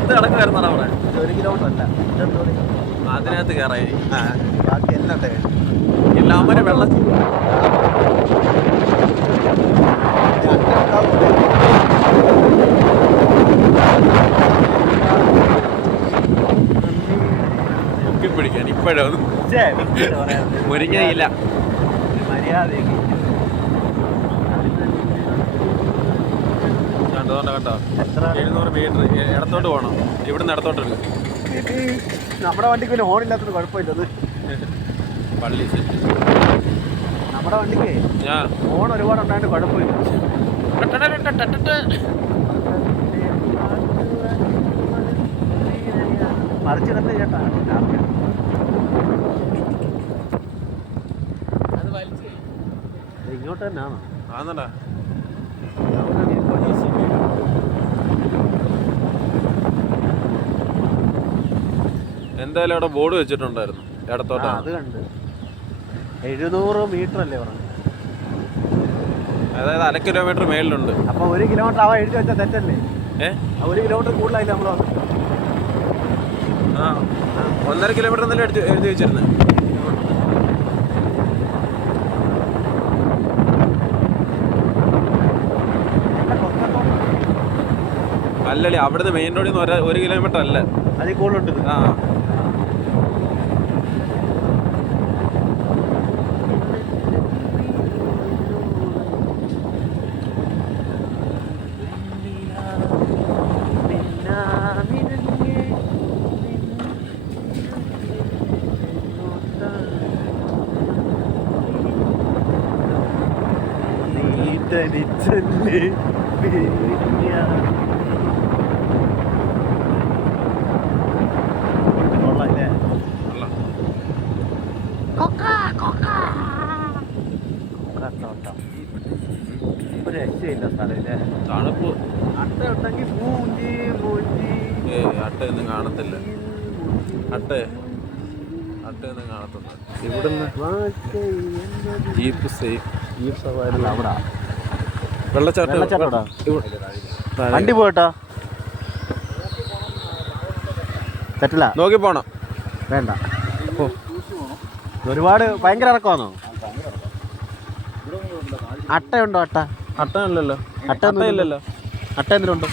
ചത്ത് കിടക്കുമായിരുന്നോ അവിടെ? 1 കിലോമീറ്റർ അല്ല, അതിനകത്ത് കയറായി. ബാക്കി എല്ലാം എല്ലാവരും വെള്ളം പിടിക്കാൻ ഇപ്പോഴും മുരിങ്ങയില്ല. മര്യാദയ്ക്ക് കണ്ടോ 700 മീറ്റർ ഇടത്തോട്ട് പോകണം. ഇവിടുന്ന് ഇടത്തോട്ട് എടുക്കും. നമ്മുടെ വണ്ടിക്ക് പിന്നെ ഹോണില്ലാത്തൊരു കുഴപ്പമില്ലത്. പള്ളി നമ്മുടെ വണ്ടിക്ക് ഞാൻ ഹോൺ ഒരുപാട് ഉണ്ടായിട്ട് കുഴപ്പമില്ല. മറിച്ചിടത്ത് ചേട്ടാ ഇങ്ങോട്ട് തന്നെയാണോ? ആന്നടാ. എന്തായാലും അവിടെ ബോർഡ് വെച്ചിട്ടുണ്ടായിരുന്നു ഇടത്തോട്ടാ. അത് കണ്ട് 700 മീറ്റർ അല്ലേ പറഞ്ഞു. അതായത് 1/2 കിലോമീറ്റർ മേളിലുണ്ട്. അപ്പൊ 1 കിലോമീറ്റർ അവ എഴുതി വെച്ചാൽ തെറ്റല്ലേ? 1 കിലോമീറ്റർ കൂടുതലായില്ല നമ്മൾ. 1.5 കിലോമീറ്റർ എന്നല്ലേ എഴുതി വെച്ചിരുന്നത്. അല്ലല്ലേ, അവിടുന്ന് മെയിൻ റോഡിൽ നിന്ന് 1 കിലോമീറ്റർ അല്ല, അതിൽ കൂടുതലുണ്ട്. ഒരു രക്ഷയില്ല സ്ഥലമില്ലേ? തണുപ്പ്. അട്ട ഉണ്ടെങ്കിൽ മൂഞ്ചി മൂഞ്ചി. അട്ടയൊന്നും കാണത്തില്ല. അട്ടയൊന്നും കാണത്തില്ല. ഇവിടുന്ന് ജീപ്പ് സവാരി അവിടെ വെള്ളച്ചാട്ടം. വണ്ടി പോയിട്ടോ തെറ്റില്ല. നോക്കി പോണം. വേണ്ട, ഒരുപാട് ഭയങ്കര ഇറക്കമാണോ? അട്ടയുണ്ടോ? അട്ട അട്ടയില്ലല്ലോ. അട്ട എന്തിനുണ്ടോ?